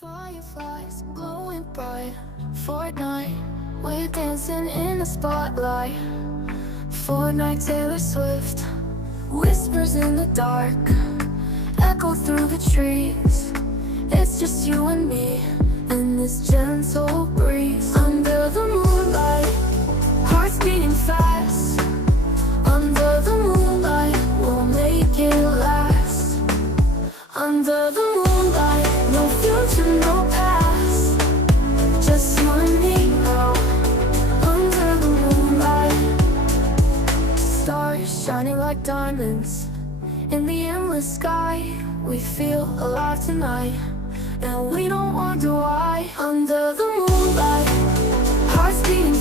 Fireflies glowing bright, Fortnite, we're dancing in the spotlight. Fortnite, Taylor Swift, whispers in the dark, echo through the trees. It's just you and me, and this gentle breeze. Under the moonlight, hearts beating fast. Under the moonlight, we'll make it last. Under the moonlight, no future, no past. Just you and me now. Under the moonlight, stars shining like diamonds in the endless sky. We feel alive tonight, and we don't wonder why. Under the moonlight, hearts beating